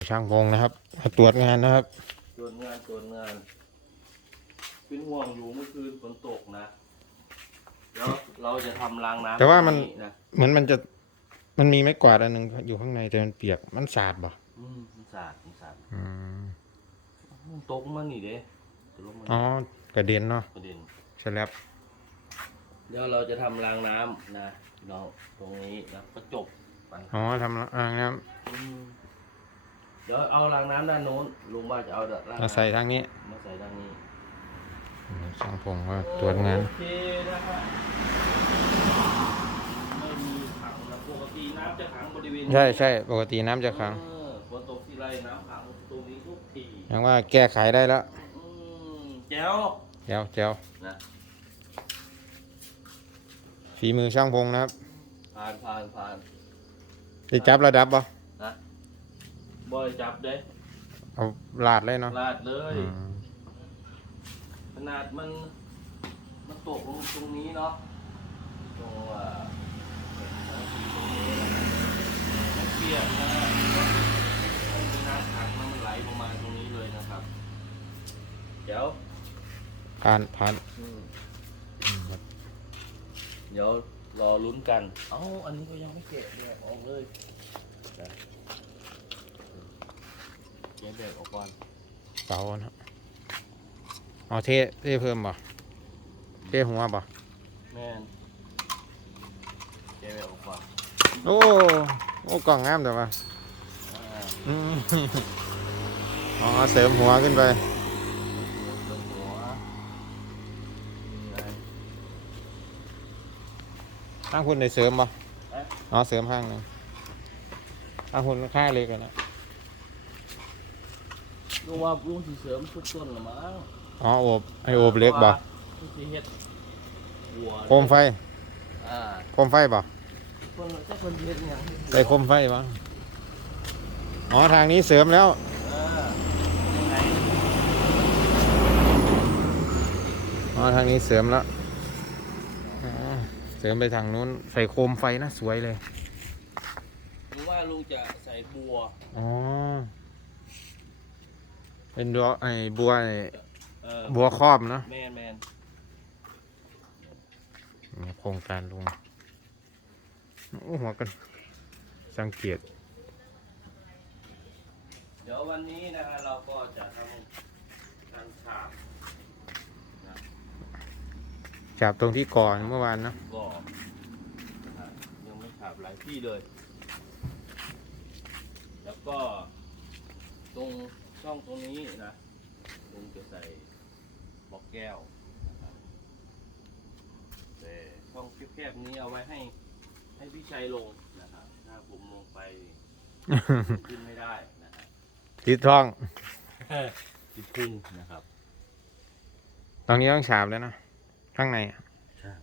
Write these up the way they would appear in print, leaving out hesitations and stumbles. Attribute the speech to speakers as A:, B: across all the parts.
A: ช่างพงนะครับมาตรวจงานนะครับ
B: ตรวจงานเป็นห่วงอยู่เมื่อคืนฝนตกนะแล้วเราจะทำรางน้ำ
A: แต่ว่ามัน
B: นะ
A: เหมือนมันมีไม้กวาดอันหนึงอยู่ข้างในแต่มันเปียกมันสาดบ่
B: มันสาด
A: อืม
B: มันตกมานี่เด้ตกลงมา
A: อ๋อกระเด็นเนาะ
B: ประเด็น
A: ใช่แล้ว
B: เดี๋ยวเราจะทำรางน้ำนะเราตรงนี้นะก็จบไป
A: อ๋อทำอ่างน้
B: เดี๋ยวเอารางน้ำด้านโน้นลุงว่าจะเอาราง
A: ำมาใส่ทางนี้
B: มาใส่ด้านนี้
A: ช่างพงว่าตรวจงาน
B: โอเคนะฮะไม่มีขังนะปกติน้ำจะขังบริเวณนี้
A: ใช่ปกติน้ำจะขัง
B: ฝนตกทีไรน้ำขังตรงนี้ทุกที
A: ยังว่าแก้ไขได้แล้ว
B: แจ๋ว
A: แจ๋ว
B: นะ
A: ฝีมือช่างพงนะครับ
B: ผ่าน
A: ได้จับระดับบ่
B: นะบอยจับเด้
A: เอาลาดเลยเนาะ
B: ลาดเลย
A: อืม
B: ขนาดมันตกลงตรงนี้เนาะตรงตรงนี้นะมันเปียกนะมันมีน้ำขังมันไหลลงมาตรงนี้เลยนะครับเดี๋ยว
A: ผ่าน
B: เดี๋ยวรอลุ้นกันเอ้าอันนี้ก็ยังไม่แกะแดกออกเลยนะแกะแดกออกก่อน
A: เสานะเอาเทเพิ่มบ่เทหัวบ่
B: แม่นแกะแดกออกก่อน
A: โอ้กล่องงามแต่ว่า
B: อ่า
A: อืมอ๋อเสริมหัวขึ้นไป
B: ลงหัวนี่ไง
A: ข้างคุณได้เสริมบ่
B: เอ๊ะ
A: อ๋อเสริมข้างหนึงข้างคุณค่าเล็กเลยนะ
B: ลุงว่าลุงสีเสริมทุกต้นละมั้ง
A: อ๋อโอบไอโอบเล็กบ่
B: ลุงสีเฮ็ดหัว
A: โคมไฟ
B: อ่า
A: โคมไฟบ่
B: คนเจ้าคนเฮ็ดอย่าง
A: ใส่โคมไฟบ่อ๋อทางนี้เสริมแล้ว
B: ยังไง
A: อ๋อทางนี้เสริมแล้วอ๋อเสริมไปทางนู้นใส่โคมไฟนะสวยเลย
B: ลุงว่าลุงจะใส่บัว
A: อ๋อเป็นบัวบัวบัวครอบเนาะ
B: แมน
A: นี่โครงการลุงโอ้หัวกันสังเกต
B: เดี๋ยววันนี้นะฮะเราก็จะทำการฉาบนะ
A: จับตรงที่ก่อนเมื่อวานเนาะ
B: ก็นะฮะยังไม่ฉาบหลายที่เลย แล้วก็ตรงช่องตรงนี้นะลุงจะใส่บล็อกแก้วนะครับแต่ช่องแคบๆนี้เอาไว้ให้พี่ชัยลงนะครับถ้าผมลงไป ขึ้นไม่ได้นะครับ
A: ติดท้อง
B: ติดพุงนะครับ
A: ตอนนี้ต้องฉาบแล้วนะข้างในอะ
B: ใช่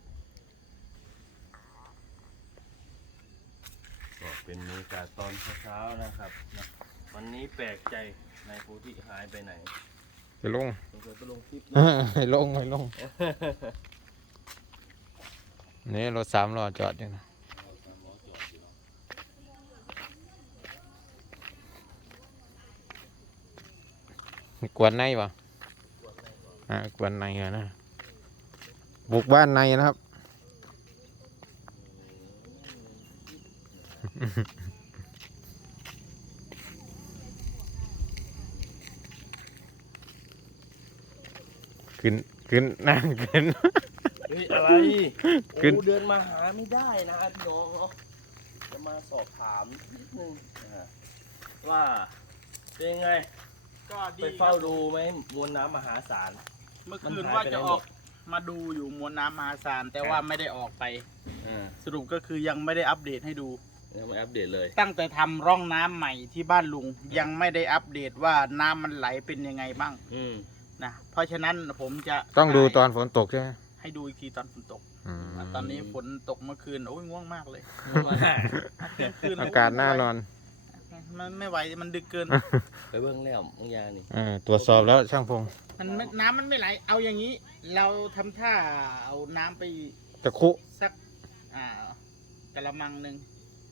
B: ก็เป็นบรรยากาศตอนเช้าๆนะครับนะวันนี้แปลกใจนายโพธิหายไปไหน
A: ไปลง
B: สงสัยไปลงคลิป
A: ให้ลงนี่รถสามล้อจอดอยู่นะกวนในปะกวนในอะนะบุกบ้านในนะครับ ขึ้นนั่งขึ้น
B: เฮ้ยอะไร
A: ขึ้น
B: โอ้เดินมาหาไม่ได้นะพี่น้องเนาะจะมาสอบถามนิดนึงนะฮะว่าเป็นไง
C: ก็ดี
B: ไป
C: ครั
B: เฝ้า
C: บ
B: ดูไหมมวลน้ำมหาศาล
C: เมื่อคืน
B: มันหาย
C: ว่า
B: ไป
C: จะ
B: ไหน
C: อ
B: หม
C: อก
B: ด
C: มาดูอยู่มวลน้ำมหาศาลแต่ว่าไม่ได้ออกไป
B: อ่า
C: สรุปก็คือยังไม่ได้อัปเดตให้ดู
B: ยังไม่อัปเดตเลย
C: ตั้งแต่ทำร่องน้ำใหม่ที่บ้านลุงยังไม่ได้อัปเดตว่าน้ำมันไหลเป็นยังไงบ้าง
B: อืม
C: นะเพราะฉะนั้นผมจะ
A: ต้องดูตอนฝนตกใช่ไหม
C: ให้ดูอีกทีตอนฝนตก
A: อืม
C: ตอนนี้ฝนตกเมื่อคืนโอ้ยง่วงมากเลยเที่ยงคืน
A: อากาศน่านอน
C: มันไม่ไหวมันดึกเกิน
B: ไปเบื้องแล้วมึงยานี่
A: ตรวจสอบแล้วช่างพง
C: น้ำมันไม่ไหลเอาอย่างนี้ เราทำท่าเอาน้ำไป
A: ตะคุ
C: สักกะละมังหนึ่ง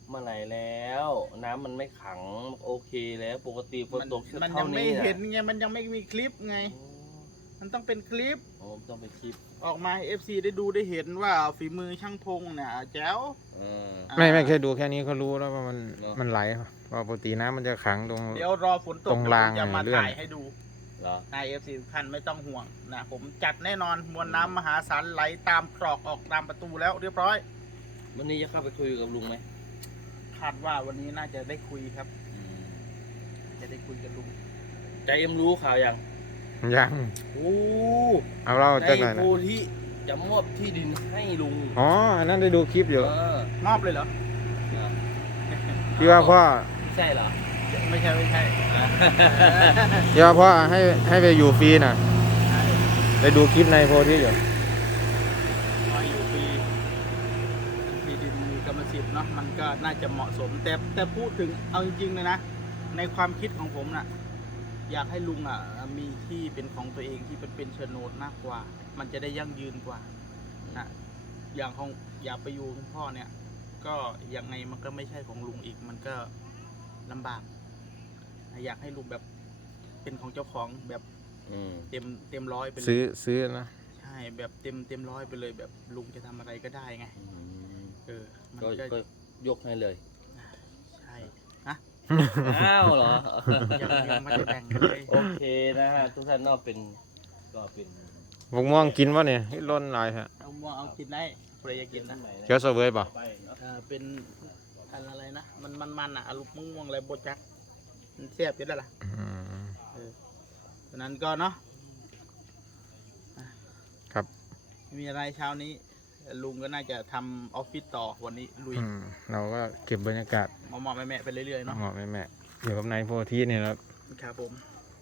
B: มาไหลแล้ว น้ำมันไม่ขังโอเคแล้วปกติฝนตก
C: มัน
B: เท่า
C: ยังไม่
B: นี้
C: เห็นไงมันยังไม่มีคลิปไง
B: โอ้
C: มันต้องเป็นคลิป
B: โอ้ต้องเป็นคลิป
C: ออกมาให้ FC ได้ดูได้เห็นว่าฝีมือช่างพงเนี่ยแจ๋ว
B: อืม
A: ไม่แค่ดูแค่นี้ก็รู้แล้วว่ามัน
B: เนอะ
A: มันไหลเพราะปกติน้ำมันจะขังตรง
C: เดี๋ยวรอฝนตก
A: ตรงราง
C: เดี๋ยวผมจะมา
A: เลื่อน
C: ถ่ายให้ดู
B: เหรอ
C: ใน FC ทุกท่านไม่ต้องห่วงนะผมจัดแน่นอนมวลน้ำมหาศาลไหลตามตรอกออกตามประตูแล้วเรียบร้อย
B: วันนี้จะเข้าไปคุยกับลุงไหม
C: คาดว่าวันนี้น่าจะได้คุยครับ
B: อืม
C: จะได้คุยกับลุง
B: ใจเอ็มรู้ข่าวยัง
A: ยัง
B: โอ้
A: เอาเล่า
B: ใน
A: จักหน่อย
B: โพ
A: นะ
B: ธิจะมอบที่ดินให้ลุง
A: อ๋ออันนั้นได้ดูคลิปอยู่
C: มอบเลยเหรอ
A: ที่ว่าพ่อ
B: ใช่เหรอ
C: ไม่ใช่ไม่ใช่
A: ที่ว่าพ่อให้ไปอยู่ฟรีน่ะได้ดูคลิปในโพธิอยู่
C: พออยู่ปีดินมีกรรมสิทธิ์เนาะมันก็น่าจะเหมาะสม แต่พูดถึงเอาจริงๆเลยนะ ในความคิดของผมน่ะ อยากให้ลุงอ่ะมีที่เป็นของตัวเองที่เป็นโฉนดมากกว่า มันจะได้ยั่งยืนกว่านะอย่างของอยากไปอยู่คุณพ่อเนี่ย ก็ยังไงมันก็ไม่ใช่ของลุงอีก มันก็ลำบากอยากให้ลุงแบบเป็นของเจ้าของแบบ
B: อืม
C: เต็มร้อยไปเลย
A: ซื้อนะ
C: ใช่แบบเต็มร้อยไปเลยแบบลุงจะทำอะไรก็ได้ไง
B: อืม
C: มัน
B: ก็
C: ก็
B: ก็ยกให้เลย
C: ใช่นะ
B: อ้าวเหรอ
C: ยังไม่ได้แบ่งกันเลย
B: โอเคนะฮะทุกท่านก็เป็น
A: บกม่วงกินวะเนี่ยล้นหลายฮะ
C: เอาม่วงเอากินได้ใครจะกินนะ
A: เขียวเสวยป่ะ
B: ไปเนาะ
C: เป็นอะไรนะมันอ่ะอารมณ์ม่วงอะไรโบจักมันแซ่บอยู่แล้วล่ะ
A: อืม
C: ฉะนั้นก็เนาะอ่ะ
A: ครับ
C: มีอะไรเช้านี้ลุงก็น่าจะทำออฟฟิศต่อวันนี้ลุย
A: เราก็เก็บบรรยากาศ
C: หมอแม่ไปเรื่อยๆเนาะ
A: เหมาะแม่อยู่กับนายโพธิเนี่ยครับ
C: ครับผม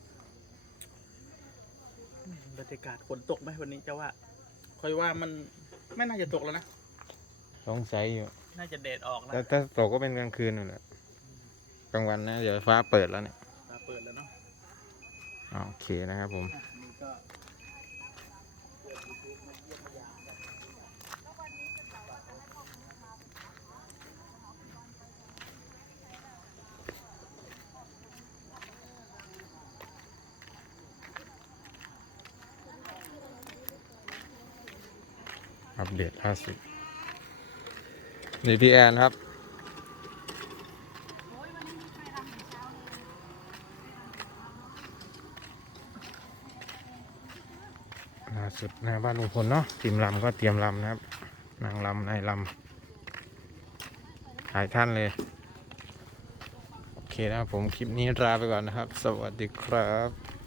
C: บรรยากาศฝนตกไหมวันนี้เจ้าว่าคอยว่ามันไม่น่าจะตกแล้วนะ
A: สงสัยอยู่
C: น่าจะแดดออกแล้ว
A: ถ้าตกก็เป็นกลางคืนนั่นแหละกลางวันนะเดี๋ยวฟ้าเปิดแล้วเนี่ย
C: เปิดแล้วเนาะ
A: โอเคนะครับผม
C: อ่ะนี่ก็
A: อัปเดตล่าสุดนี่พี่แอนครับล่าสุดหน้าบ้านลุงพลเนาะทีมลำก็เตรียมลำนะครับนางลำนายลำหลายท่านเลย โอเคนะครับผมคลิปนี้ลาไปก่อนนะครับ สวัสดีครับ